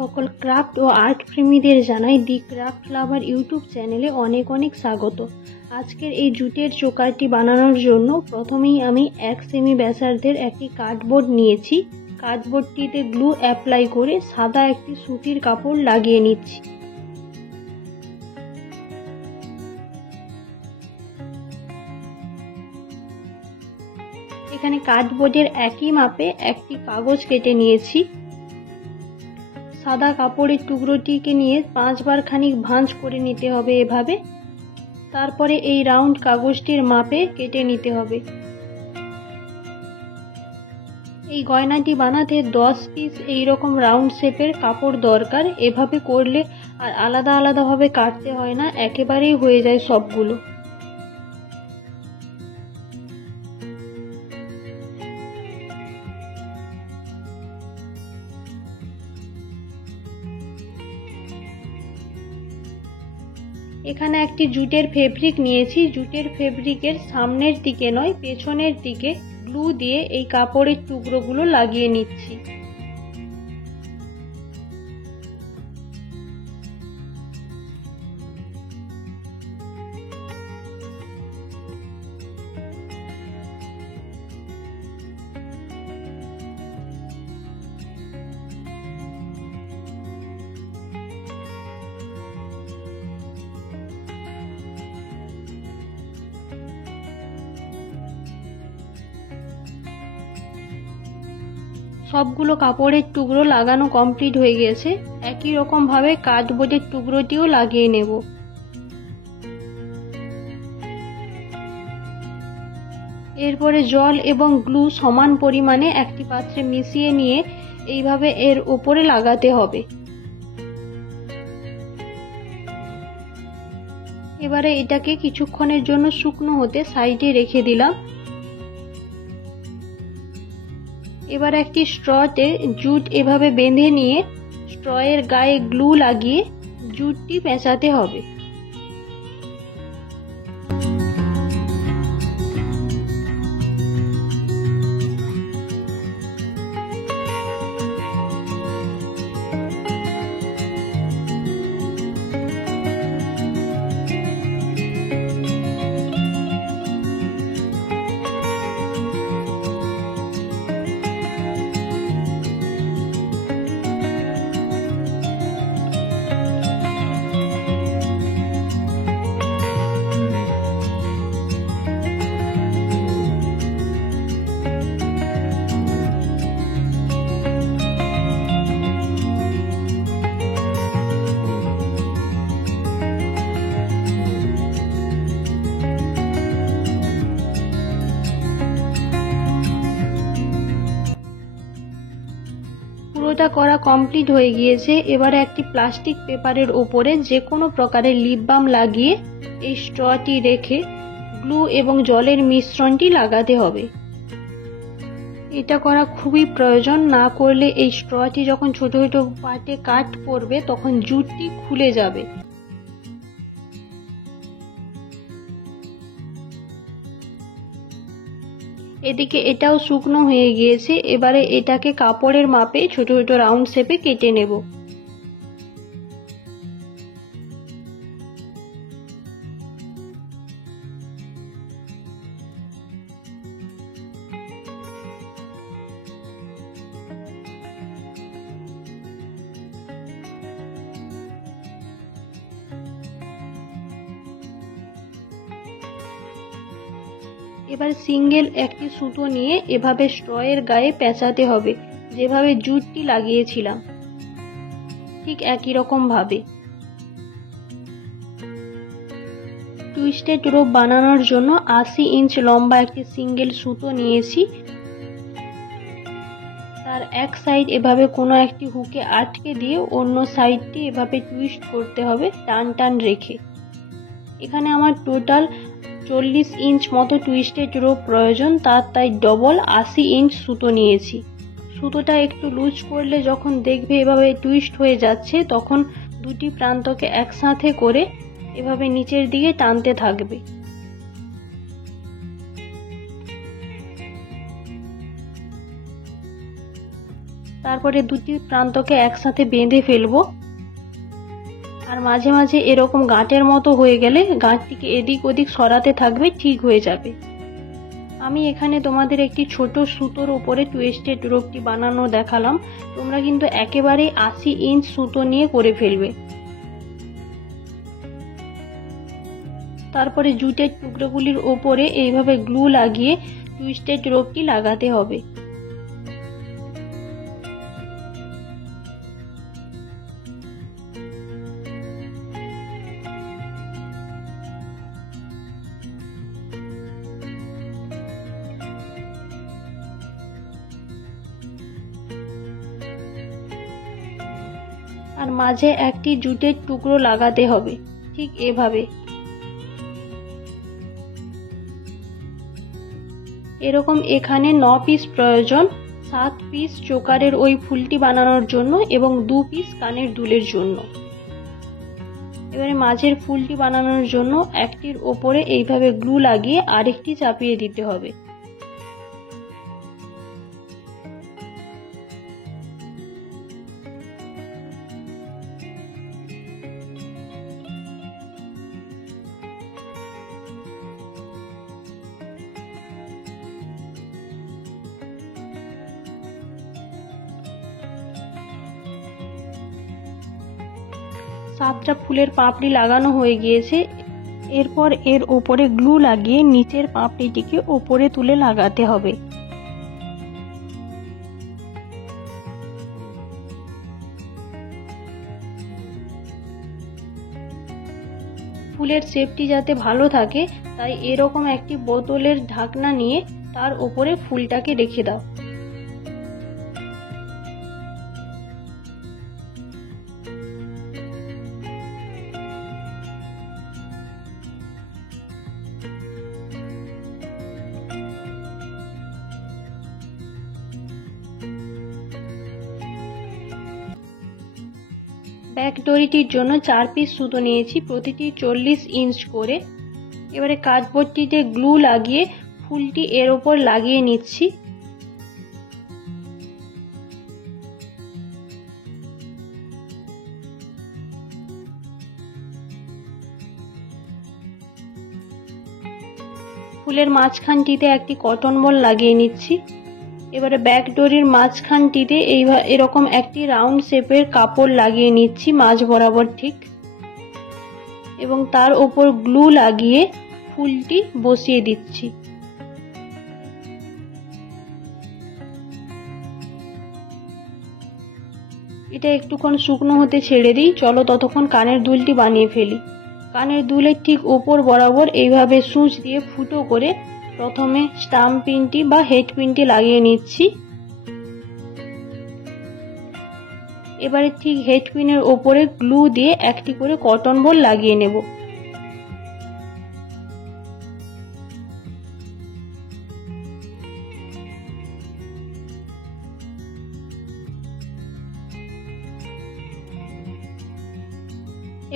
সকল ক্রাফট ও আর্ট প্রেমীদের জানাই দি ক্রাফট লাভার ইউটিউব চ্যানেলে অনেক অনেক স্বাগত। আজকের এই জুটের চোকারটি বানানোর জন্য প্রথমেই আমি 1 সেমি ব্যাসার্ধের একটি কার্ডবোর্ড নিয়েছি। কার্ডবোর্ডটিতে গ্লু অ্যাপ্লাই করে সাদা একটি সুতির কাপড় লাগিয়ে নিচ্ছি। এখানে কার্ডবোর্ডের একই মাপে একটি কাগজ কেটে নিয়েছি। সাদা কাপড়ের টুকরোটিকে নিয়ে 5 বার খানিক ভাঁজ করে নিতে হবে এভাবে। তারপরে এই রাউন্ড কাগজটির মাপে কেটে নিতে হবে। এই গয়নাটি বানাতে 10 পিস এইরকম রাউন্ড শেপের কাপড় দরকার। এভাবে করলে আর আলাদা আলাদাভাবে কাটতে হয় না, একেবারেই হয়ে যায় সবগুলো। এখানে একটি জুটের ফেব্রিক নিয়েছি। জুটের ফেব্রিকের সামনের দিকে নয়, পেছনের দিকে গ্লু দিয়ে এই কাপড়ের টুকরোগুলো লাগিয়ে নিচ্ছি। সবগুলো কাপড়ের টুকরো লাগানো কমপ্লিট হয়ে গেছে। একই রকম ভাবে কার্ডবোর্ডের টুকরোটিও লাগিয়ে নেব। এরপরে জল এবং গ্লু সমান পরিমাণে একটি পাত্রে মিশিয়ে নিয়ে এইভাবে এর উপরে লাগাতে হবে। এবারে এটাকে কিছুক্ষণের জন্য শুকনো হতে সাইডে রেখে দিলাম। এবার একটি স্ট্রতে জুট এভাবে বেঁধে নিয়ে স্ট্রয়ের গায়ে গ্লু লাগিয়ে জুটটি পেঁচাতে হবে। পুরোটা করা কমপ্লিট হয়ে গিয়েছে। এবারে একটি প্লাস্টিক পেপারের উপরে যে কোনো প্রকারের লিপ বাম লাগিয়ে এই স্ট্রটি রেখে গ্লু এবং জলের মিশ্রণটি লাগাতে হবে। এটা করা খুবই প্রয়োজন, না করলে এই স্ট্রটি যখন ছোট ছোট পার্টে কাট পড়বে তখন জুটটি খুলে যাবে। এদিকে এটাও শুকনো হয়ে গিয়েছে। এবারে এটাকে কাপড়ের মাপে ছোট ছোট রাউন্ড শেপে কেটে নেব। এবার সিঙ্গেল একটি সুতো নিয়ে এভাবে স্ট্রয়ের গায়ে পেঁচাতে হবে, যেভাবে জুটটি লাগিয়েছিলাম ঠিক একই রকম ভাবে। টুইস্টেড রোপ বানানোর জন্য 80 ইঞ্চ লম্বা একটি সিঙ্গেল সুতো নিয়েছি। তার এক সাইড এভাবে কোনো একটি হুকে আটকে দিয়ে অন্য সাইডটি এভাবে টুইস্ট করতে হবে টান টান রেখে। এখানে আমার টোটাল 40 ইঞ্চ মতো টুইস্টেড রোপ প্রয়োজন, তাই ডবল 80 ইঞ্চ সুতো নিয়েছি। সুতোটা একটু লুজ করলে যখন দেখবে এভাবে টুইস্ট হয়ে যাচ্ছে তখন দুটি প্রান্তকে একসাথে করে এভাবে নিচের দিকে টানতে থাকবে। তারপরে দুটি প্রান্তকে একসাথে বেঁধে ফেলবো। আর মাঝে মাঝে এরকম গাঁটের মতো হয়ে গেলে গাঁটটিকে এদিক ওদিক সরাতে থাকবে, ঠিক হয়ে যাবে। আমি এখানে তোমাদের একটি ছোট সুতোর উপরে টুইস্টেড রোপটি বানানো দেখালাম, তোমরা কিন্তু একেবারে 80 ইঞ্চ সুতো নিয়ে করে ফেলবে। তারপরে জুটের টুকরোগুলির ওপরে এইভাবে গ্লু লাগিয়ে টুইস্টেড রোপটি লাগাতে হবে। আর মাঝে একটি জুটের টুকরো লাগাতে হবে, ঠিক এভাবে। এরকম এখানে 9 পিস প্রয়োজন, 7 পিস চোকারের ওই ফুলটি বানানোর জন্য এবং 2 পিস কানের দুলের জন্য। এবারে মাঝের ফুলটি বানানোর জন্য একটির ওপরে এইভাবে গ্লু লাগিয়ে আরেকটি চাপিয়ে দিতে হবে। সাতটা ফুলের পাপড়ি লাগানো হয়ে গিয়েছে। এরপর এর ওপরে গ্লু লাগিয়ে নিচের পাপড়িটিকে ওপরে তুলে লাগাতে হবে। ফুলের শেপটি যাতে ভালো থাকে তাই এরকম একটি বোতলের ঢাকনা নিয়ে তার ওপরে ফুলটাকে রেখে দাও। ব্যাক দড়িটির জন্য 4 পিস সুতো নিয়েছি, প্রতিটি 40 ইঞ্চ করে। এবারে কার্ডবোর্ডটিতে গ্লু লাগিয়ে ফুলটি এর ওপর লাগিয়ে নিচ্ছি। ফুলের মাঝখানটিতে একটি কটন বল লাগিয়ে নিচ্ছি। এবারে ব্যাক ডোরির মাঝখানটিতে এরকম একটি রাউন্ড শেপের কাপড় লাগিয়ে নিচ্ছি মাঝ বরাবর ঠিক, এবং তার ওপর গ্লু লাগিয়ে ফুলটি বসিয়ে দিচ্ছি। এটা একটুক্ষণ শুকনো হতে ছেড়ে দিই, চলো ততক্ষণ কানের দুলটি বানিয়ে ফেলি। কানের দুলের ঠিক ওপর বরাবর এইভাবে সূচ দিয়ে ফুটো করে প্রথমে স্টাম্প পিনটি বা হেড পিনটি লাগিয়ে নিচ্ছি। এবারে ঠিক হেড পিনের ওপরে গ্লু দিয়ে একটি করে কটন বল লাগিয়ে নেব।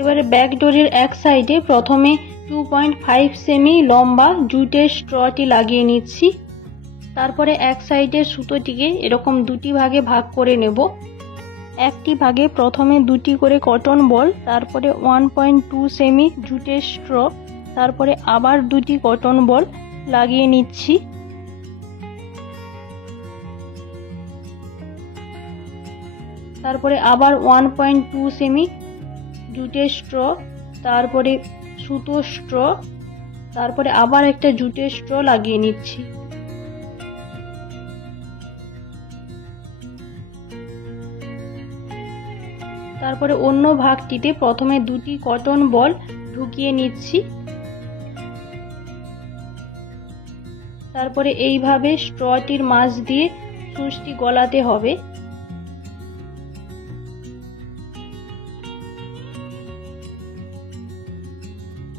এবারে ব্যাক ডোরের এক সাইডে প্রথমে 2.5 সেমি লম্বা জুটের স্ট্রটি লাগিয়ে নিচ্ছি। তারপরে এক সাইডের সুতোটিকে এরকম দুটি ভাগে ভাগ করে নেব। একটি ভাগে প্রথমে দুটি করে কটন বল, তারপরে 1.2 সেমি জুটের স্ট্র, তারপরে আবার দুটি কটন বল লাগিয়ে নিচ্ছি। তারপরে আবার 1.2 সেমি জুটের স্ট্র, তারপরে সুতো স্ট্র, তারপরে আবার একটা জুটের স্ট্র লাগিয়ে নিচ্ছি। তারপরে অন্য ভাগটিতে প্রথমে দুটি কটন বল ঢুকিয়ে নিচ্ছি। তারপরে এইভাবে স্ট্রটির মাঝ দিয়ে সুচটি গলাতে হবে।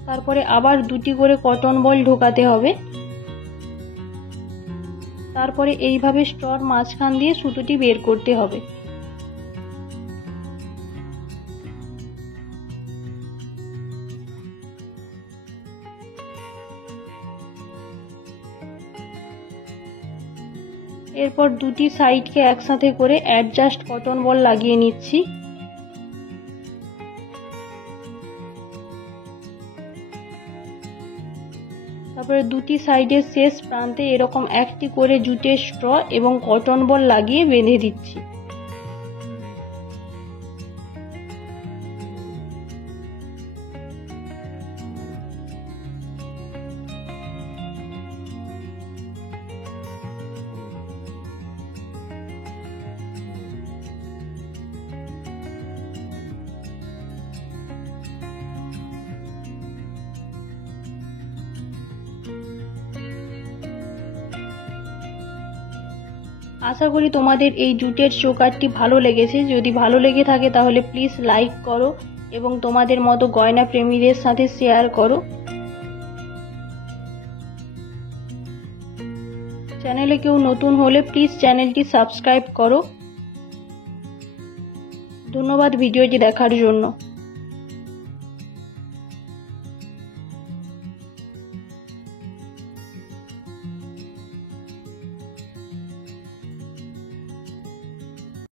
তারপরে আবার দুটি করে কটন বল ঢোকাতে হবে। তারপরে এইভাবে স্ট্রর মাঝখান দিয়ে সুতোটি বের করতে হবে। এরপর দুটি সাইডকে একসাথে করে অ্যাডজাস্ট কটন বল লাগিয়ে নিচ্ছি। তারপরে দুটি সাইডের শেষ প্রান্তে এরকম একটি করে জুটের স্ট্র এবং কটন বল লাগিয়ে বেঁধে দিচ্ছি। আশা করি তোমাদের এই জুটের চোকারটি ভালো লেগেছে। যদি ভালো লেগে থাকে তাহলে প্লিজ লাইক করো এবং তোমাদের মতো গয়না প্রেমীদের সাথে শেয়ার করো। চ্যানেলে কেউ নতুন হলে প্লিজ চ্যানেলটি সাবস্ক্রাইব করো। ধন্যবাদ ভিডিওটি দেখার জন্য।